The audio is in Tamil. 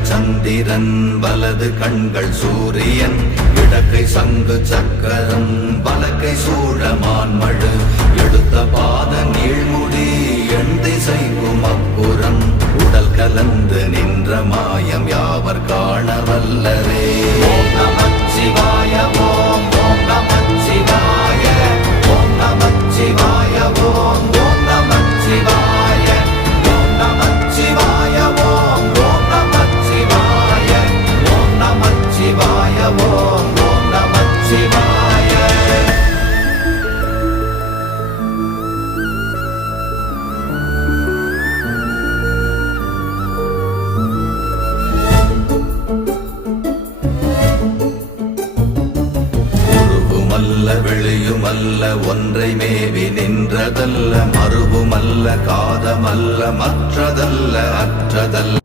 இடங்கள் சந்திரன் வலது கண்கள் சூரியன் இடக்கை சங்கு சக்கரம் வலக்கை சூழமான்மழு எடுத்த பாத நீழ்முடி எண் திசைக்கும் அப்புறம் உடல் கலந்து நின்ற மாயம் யாவர் காண வல்லரே. ஓம் நமச்சிவாய ஓம் ஓம் நமச்சிவாய ஓம் நமச்சிவாய ஓம் ஓம் நமச்சிவாய ஓம் நமச்சிவாய ஓம் ஓம் நமச்சிவாய ஓம் நமச்சிவாய ஓம் ஓம் நமச்சிவாய. வெளியுமல்ல ஒன்றை மேவி நின்றதல்ல மறுவுமல்ல காதமல்ல மற்றதல்ல அற்றதல்ல